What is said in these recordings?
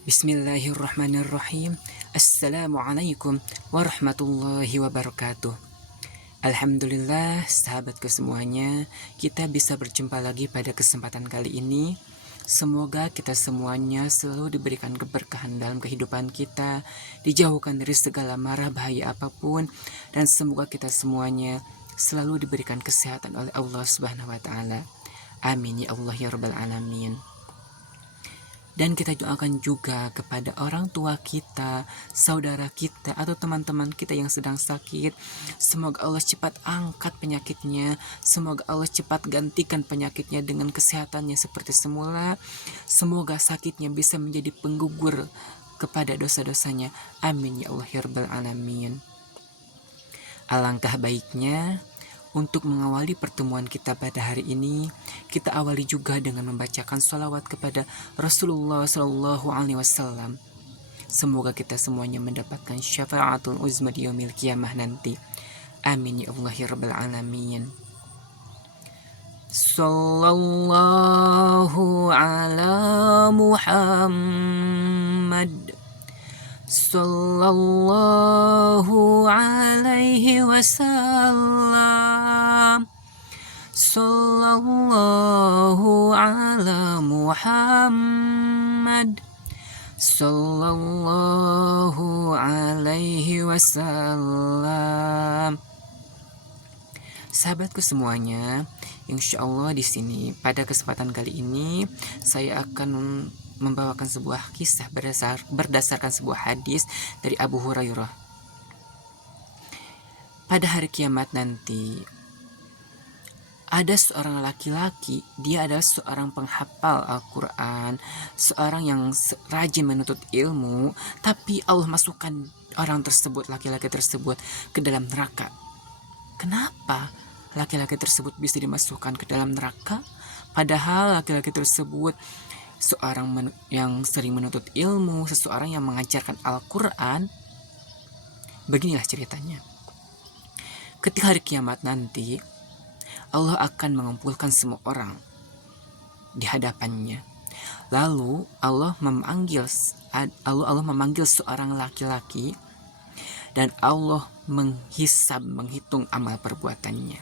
Bismillahirrahmanirrahim. Assalamualaikum warahmatullahi wabarakatuh. Alhamdulillah, sahabatku semuanya, kita bisa berjumpa lagi pada kesempatan kali ini. Semoga kita semuanya selalu diberikan keberkahan dalam kehidupan kita, dijauhkan dari segala mara bahaya apapun, dan semoga kita semuanya selalu diberikan kesehatan oleh Allah Subhanahu wa taala. Amin ya Allah ya rabbal alamin. Dan kita doakan juga kepada orang tua kita, saudara kita, atau teman-teman kita yang sedang sakit. Semoga Allah cepat angkat penyakitnya. Semoga Allah cepat gantikan penyakitnya dengan kesehatannya seperti semula. Semoga sakitnya bisa menjadi penggugur kepada dosa-dosanya. Amin ya Allah ya rabbal alamin. Alangkah baiknya untuk mengawali pertemuan kita pada hari ini, kita awali juga dengan membacakan sholawat kepada Rasulullah Shallallahu Alaihi Wasallam. Semoga kita semuanya mendapatkan syafaatul uzma di yaumil qiyamah nanti. Amin ya Allah ya rabbal alamin. Sallallahu ala Muhammad. Sallallahu alaihi wasallam. Sallallahu ala Muhammad. Sallallahu alaihi wasallam. Sahabatku semuanya, insya Allah di sini pada kesempatan kali ini saya akan membawakan sebuah kisah berdasarkan sebuah hadis dari Abu Hurairah. Pada hari kiamat nanti ada seorang laki-laki, dia adalah seorang penghafal Al-Quran, seorang yang rajin menuntut ilmu, tapi Allah masukkan orang tersebut, laki-laki tersebut ke dalam neraka. Kenapa laki-laki tersebut bisa dimasukkan ke dalam neraka? Padahal laki-laki tersebut seorang yang sering menuntut ilmu, seseorang yang mengajarkan Al-Quran. Beginilah ceritanya. Ketika hari kiamat nanti, Allah akan mengumpulkan semua orang di hadapannya. Lalu Allah memanggil seorang laki-laki, dan Allah menghitung amal perbuatannya.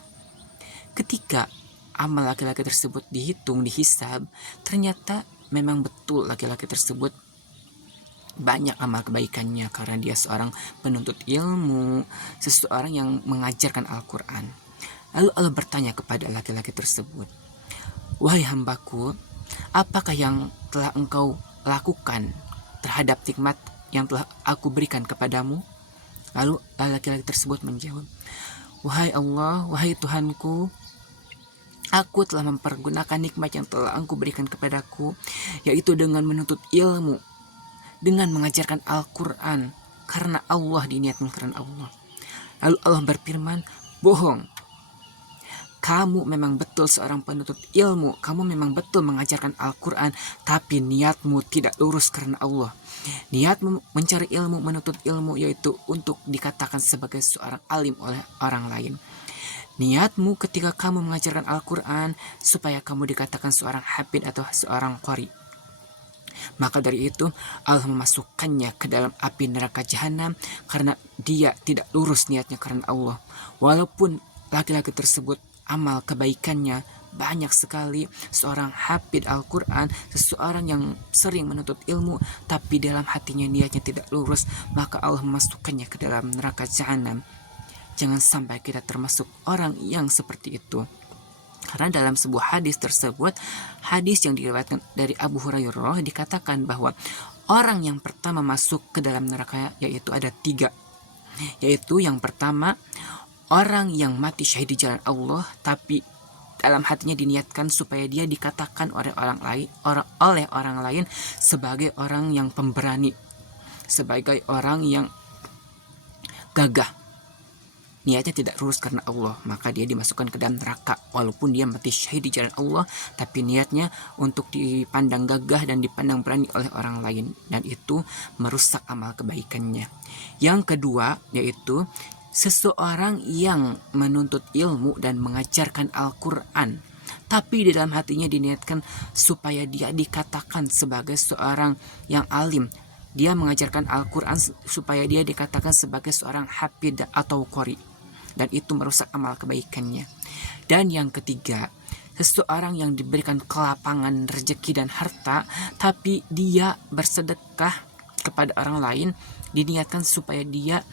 Ketika amal laki-laki tersebut dihisab, ternyata memang betul laki-laki tersebut banyak amal kebaikannya karena dia seorang penuntut ilmu, seseorang yang mengajarkan Al-Quran. Lalu Allah bertanya kepada laki-laki tersebut, "Wahai hambaku, apakah yang telah engkau lakukan terhadap nikmat yang telah aku berikan kepadamu?" Lalu laki-laki tersebut menjawab, "Wahai Allah, wahai Tuhanku, aku telah mempergunakan nikmat yang telah Engkau berikan kepadaku, yaitu dengan menuntut ilmu, dengan mengajarkan Al-Quran, karena Allah, diniatkan karena Allah." Lalu Allah berfirman, "Bohong. Kamu memang betul seorang penuntut ilmu, kamu memang betul mengajarkan Al-Quran, tapi niatmu tidak lurus karena Allah. Niatmu mencari ilmu, menuntut ilmu, yaitu untuk dikatakan sebagai seorang alim oleh orang lain. Niatmu ketika kamu mengajarkan Al-Quran supaya kamu dikatakan seorang hafid atau seorang qari. Maka dari itu Allah memasukkannya ke dalam api neraka jahanam karena dia tidak lurus niatnya karena Allah. Walaupun laki-laki tersebut amal kebaikannya banyak sekali, seorang hafid Al-Quran, seseorang yang sering menuntut ilmu, tapi dalam hatinya niatnya tidak lurus, maka Allah memasukkannya ke dalam neraka jahanam. Jangan sampai kita termasuk orang yang seperti itu. Karena dalam sebuah hadis tersebut, hadis yang diriwayatkan dari Abu Hurairah, dikatakan bahwa orang yang pertama masuk ke dalam neraka yaitu ada 3. Yaitu yang pertama, orang yang mati syahid di jalan Allah, tapi dalam hatinya diniatkan supaya dia dikatakan oleh orang lain sebagai orang yang pemberani, sebagai orang yang gagah. Niatnya tidak lurus karena Allah, maka dia dimasukkan ke dalam neraka. Walaupun dia mati syahid di jalan Allah, tapi niatnya untuk dipandang gagah dan dipandang berani oleh orang lain, dan itu merusak amal kebaikannya. Yang kedua yaitu seseorang yang menuntut ilmu dan mengajarkan Al-Quran, tapi di dalam hatinya diniatkan supaya dia dikatakan sebagai seorang yang alim. Dia mengajarkan Al-Quran supaya dia dikatakan sebagai seorang hafid atau qori, dan itu merusak amal kebaikannya. Dan yang ketiga, seseorang yang diberikan kelapangan rezeki dan harta, tapi dia bersedekah kepada orang lain, diniatkan supaya dia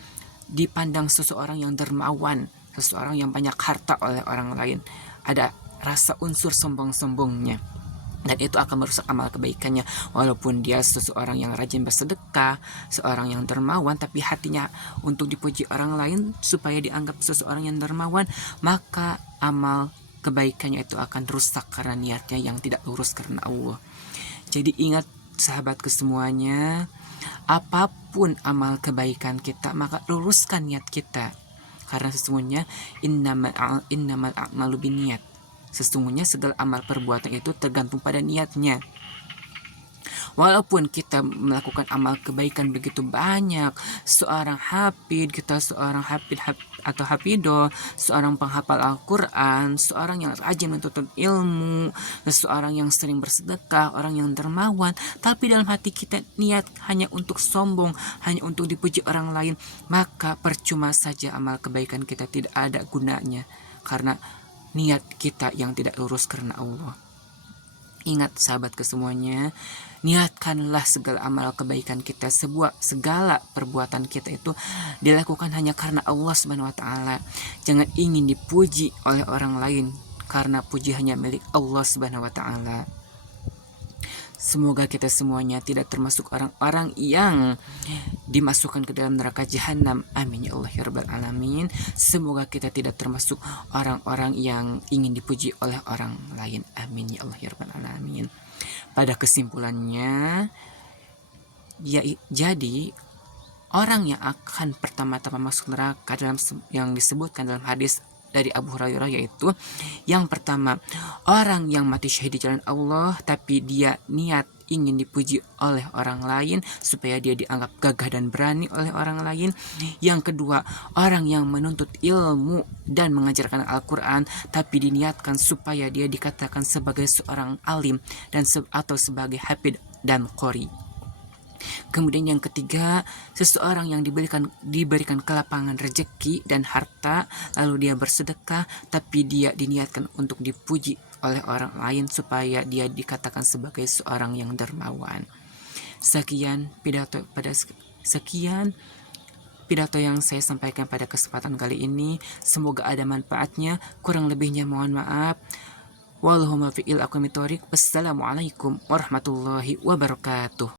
dipandang seseorang yang dermawan, seseorang yang banyak harta oleh orang lain. Ada rasa unsur sombong-sombongnya, dan itu akan merusak amal kebaikannya. Walaupun dia seseorang yang rajin bersedekah, seorang yang dermawan, tapi hatinya untuk dipuji orang lain supaya dianggap seseorang yang dermawan, maka amal kebaikannya itu akan rusak karena niatnya yang tidak lurus karena Allah. Jadi ingat sahabatku semuanya, apapun amal kebaikan kita, maka luruskan niat kita. Karena sesungguhnya innamal a'malu binniyat. Sesungguhnya segala amal perbuatan itu tergantung pada niatnya. Walaupun kita melakukan amal kebaikan begitu banyak, seorang hafid, kita seorang hafid atau hafidoh, seorang penghafal Al-Quran, seorang yang rajin menuntut ilmu, seorang yang sering bersedekah, orang yang dermawan, tapi dalam hati kita niat hanya untuk sombong, hanya untuk dipuji orang lain, maka percuma saja amal kebaikan kita, tidak ada gunanya, karena niat kita yang tidak lurus karena Allah. Ingat sahabat kesemuanya, niatkanlah segala amal kebaikan kita, segala perbuatan kita itu dilakukan hanya karena Allah Subhanahu wa taala. Jangan ingin dipuji oleh orang lain, karena puji hanya milik Allah Subhanahu wa taala. Semoga kita semuanya tidak termasuk orang-orang yang dimasukkan ke dalam neraka jahanam. Amin ya Allah ya rabbal alamin. Semoga kita tidak termasuk orang-orang yang ingin dipuji oleh orang lain. Amin ya Allah ya rabbal alamin. Pada kesimpulannya, jadi orang yang akan pertama-tama masuk neraka dalam yang disebutkan dalam hadis dari Abu Hurairah, yaitu yang pertama, orang yang mati syahid di jalan Allah tapi dia niat ingin dipuji oleh orang lain supaya dia dianggap gagah dan berani oleh orang lain. Yang kedua, orang yang menuntut ilmu dan mengajarkan Al-Quran tapi diniatkan supaya dia dikatakan sebagai seorang alim dan atau sebagai hafid dan qori. Kemudian yang ketiga, seseorang yang diberikan kelapangan rezeki dan harta, lalu dia bersedekah, tapi dia diniatkan untuk dipuji oleh orang lain supaya dia dikatakan sebagai seorang yang dermawan. Sekian pidato yang saya sampaikan pada kesempatan kali ini. Semoga ada manfaatnya. Kurang lebihnya mohon maaf. Wassalamualaikum warahmatullahi wabarakatuh.